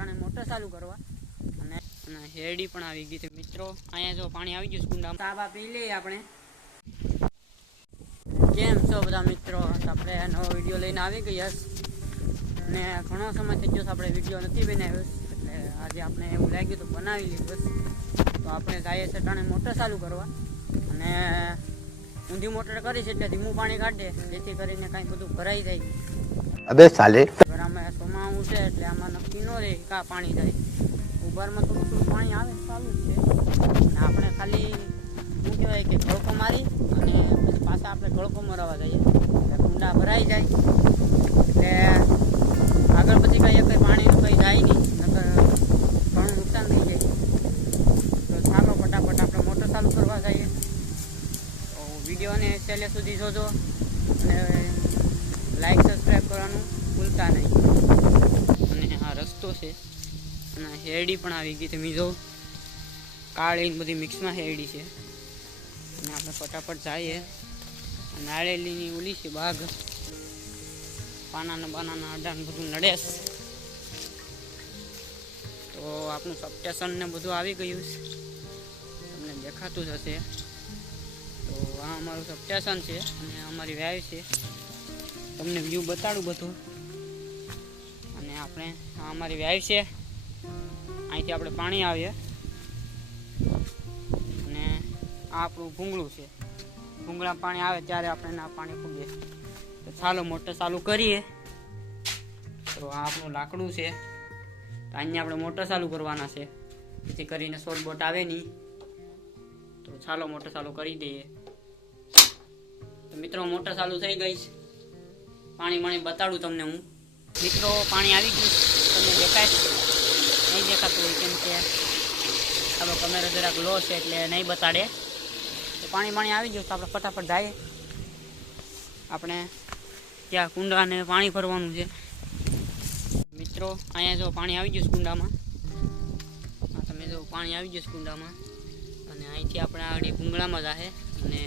ટાણે મોટર ચાલુ કરવા અને હેરડી પણ આવી ગઈ છે મિત્રો। અહીંયા જો પાણી આવી ગયું કુંડામાં, સાબા પી લઈએ આપણે। કેમ છો બધા મિત્રો? આપણે નવો વિડીયો લઈને આવી ગયા ને ઘણો સમય થઈ ગયો આપણે વિડીયો નથી બનાવ્યો, એટલે આજે આપણે એવું લાગ્યું તો બનાવી લીધું। તો આપણે જઈએ છીએ ટાણે મોટર ચાલુ કરવા અને ઊંધી મોટર કરી છે એટલે ધીમું પાણી કાઢે, જેથી કરીને કાંઈ બધું ભરાઈ જાય। અબે સાલે આમાં સોમાવું છે એટલે આમાં નક્કી ન રહે કા પાણી જાય। ઉભારમાં થોડું થોડું પાણી આવે ચાલુ જ છે અને આપણે ખાલી શું કહેવાય કે ગળકો મારી અને પછી પાછા આપણે ગળકો મરાવવા જઈએ એટલે કુંડા ભરાઈ જાય, એટલે આગળ પછી કંઈ પાણીનું કંઈ જાય નહીં, નકર ઘણું નુકસાન થઈ જાય। તો ચાલો ફટાફટ આપણે મોટર ચાલુ કરવા જઈએ। તો વિડીયોને છેલ્લે સુધી જોજો અને લાઈક સબસ્ક્રાઈબ કરવાનું ભૂલતા નહીં। અને આ રસ્તો છે અને હેરડી પણ આવી ગઈ, તમે જો કાળી બધી મિક્સમાં હેરડી છે અને આપણે ફટાફટ જઈએ। નાળેલીની ઓલી છે બાગ, પાનાના બાનાના અડાને બધું નડેશ। તો આપણું સબસ્ટેશન ને બધું આવી ગયું છે, તમને દેખાતું જ હશે। તો આ અમારું સબસ્ટેશન છે અને અમારી વાવ છે, તમને વ્યૂ બતાડું બધું। અને આપણે આ અમારી વાવ છે, અહીંથી આપણે પાણી આવીએ અને આ આપણું ભૂંગળું છે, ભૂંગળામાં પાણી આવે ત્યારે આપણે ના પાણી ફૂગે। તો ચાલો મોટર ચાલુ કરીએ। તો આ આપણું લાકડું છે, તો અહીંયા આપણે મોટર ચાલુ કરવાના છે, જેથી કરીને શોર્ટ બોટ આવે નહીં। તો ચાલો મોટર ચાલુ કરી દઈએ। તો મિત્રો મોટર ચાલુ થઈ ગઈ છે, પાણી બતાડું તમને હું। મિત્રો પાણી આવી ગયું, તમને દેખાય નહીં દેખાતું હોય કેમ કે આપણો કેમેરો જરાક લો છે એટલે નહીં બતાડે। તો પાણી આવી ગયું તો આપણે ફટાફટ જઈએ। આપણે ત્યાં કુંડાને પાણી ભરવાનું છે મિત્રો। અહીંયા જો પાણી આવી ગયું કુંડામાં, તમે જો પાણી આવી ગયું કુંડામાં અને અહીંથી આપણે આગળ ભૂંગળામાં જાહે અને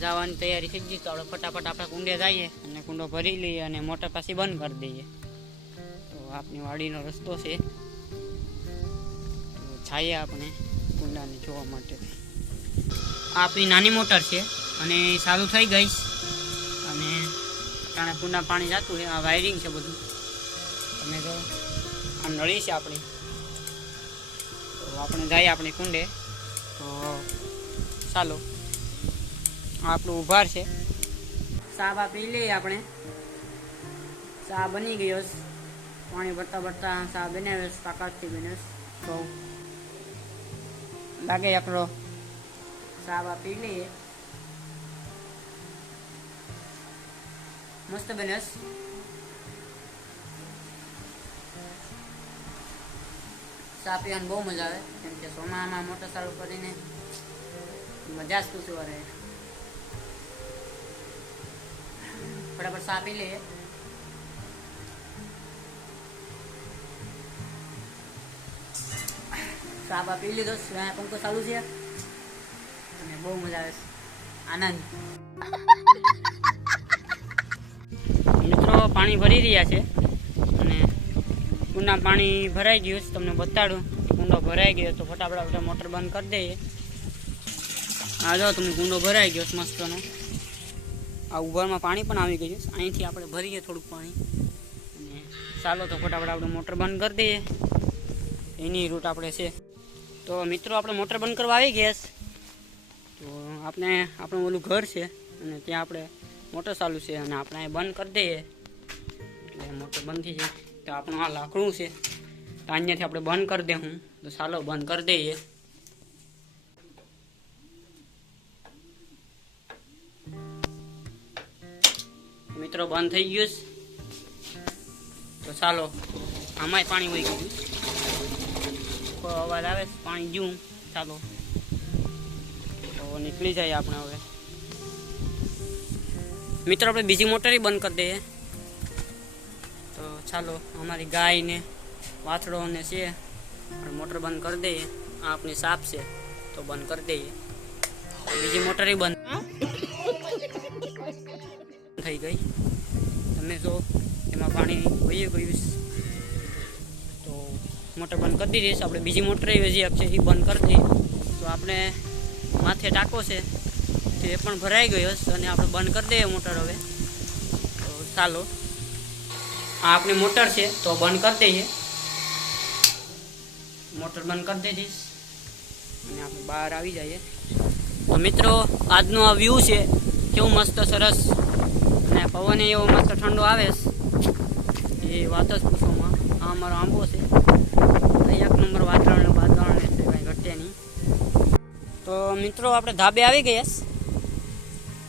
જવાની તૈયારી થઈ ગઈ। તો આપણે ફટાફટ આપણે કુંડે જઈએ અને કુંડો ભરી લઈએ અને મોટર પાછી બંધ કરી દઈએ। તો આપણી વાડીનો રસ્તો છે, તો જઈએ આપણે કુંડાને જોવા માટે। આપણી નાની મોટર છે અને ચાલુ થઈ ગઈ અને જાણે કુંડા પાણી જતું છે। આ વાયરિંગ છે બધું, તમે જો આ નળી છે આપણી। તો આપણે જઈએ આપણે કુંડે। તો ચાલો આપણું ઉભાર છે, ચા પી લઈએ આપણે। ચા બની ગયો, પાણી ભરતા ભરતા ચા બનાવે તાકાતથી બને। તો લાગે આપણો ચા પી લઈએ, મસ્ત બને। ચા પીવાની બહુ મજા આવે કેમ કે સોમામાં મોટર ચાલુ કરીને મજા જ પૂછવા રહે। ફટાફટ ચા પી લઈએ। ચા પી લીધો, પંખો ચાલુ છે અને બહુ મજા આવે છે, આનંદ। મિત્રો પાણી ભરી રહ્યા છે અને કુંડા પાણી ભરાઈ ગયું છે, તમને બતાડું। કુંડો ભરાઈ ગયો તો ફટાફટ આપણે મોટર બંધ કરી દઈએ। આ જો તમે કુંડો ભરાઈ ગયો મસ્તનો, આ ઉભરમાં પાણી પણ આવી ગયું છે, અહીંથી આપણે ભરીએ થોડુંક પાણી અને ચાલો તો ફટાફટ આપણે મોટર બંધ કરી દઈએ, એની રૂટ આપણે છે। તો મિત્રો આપણે મોટર બંધ કરવા આવી ગયા। તો આપણે આપણું ઓલું ઘર છે અને ત્યાં આપણે મોટર ચાલુ છે અને આપણે અહીં બંધ કરી દઈએ એટલે મોટર બંધ થઈ જાય। તો આપણું આ લાકડું છે, તો અહીંયાથી આપણે બંધ કરી દે હું। તો ચાલો બંધ કરી દઈએ। મિત્રો બંધ થઈ ગયું, તો ચાલો આમાંય પાણી વહી ગયું, કોઈ અવાજ આવે પાણી જવું। ચાલો તો નીકળી જાય આપણે હવે। મિત્રો આપણે બીજી મોટર બંધ કરી દઈએ। તો ચાલો અમારી ગાય ને વાછડો ને છે, મોટર બંધ કરી દઈએ। આ આપણી સાપ છે તો બંધ કરી દઈએ। બીજી મોટર બંધ થઈ ગઈ, તમે જો એમાં પાણી વહી ગયું। મોટર બંધ કરી દીધી છે. આપણે બીજી મોટર હજી છે એ બંધ કરી દઈએ તો આપણે માથે ટાંકો છે તે પણ ભરાઈ ગયો છે અને આપણે બંધ કરી દઈએ મોટર હવે. તો ચાલો આ આપણી મોટર છે તો બંધ કરી દઈએ. મોટર બંધ કરી દીધી અને આપણે બહાર આવી જઈએ. તો મિત્રો આજનો આ વ્યૂ છે કેવું મસ્ત સરસ અને પવન એવો મસ્ત ઠંડો આવે છે એ વાત જ પૂછવામાં. આ અમારો આંબો છે, એક નંબર વાતાવરણ એટલે કાંઈ ઘટે નહીં. તો મિત્રો આપણે ધાબે આવી ગયા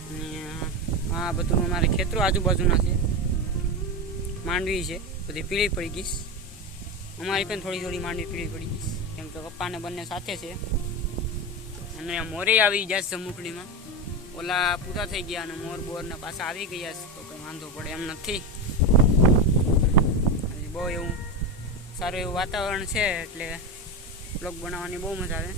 અને આ બધું અમારે ખેતરો આજુબાજુના છે. માંડવી છે બધી પીળી પડી ગઈ, અમારી પણ થોડી થોડી માંડવી પીળી પડી ગઈ કેમ કે પપ્પાને બંને સાથે છે. અને મોરે આવી ગયા છે જમુકડીમાં, ઓલા પૂરા થઈ ગયા અને મોર બોરના પાછા આવી ગયા છે તો કંઈ વાંધો પડે એમ નથી. બહુ એવું સારું એવું વાતાવરણ છે એટલે બ્લોગ બનાવવાની બહુ મજા આવે.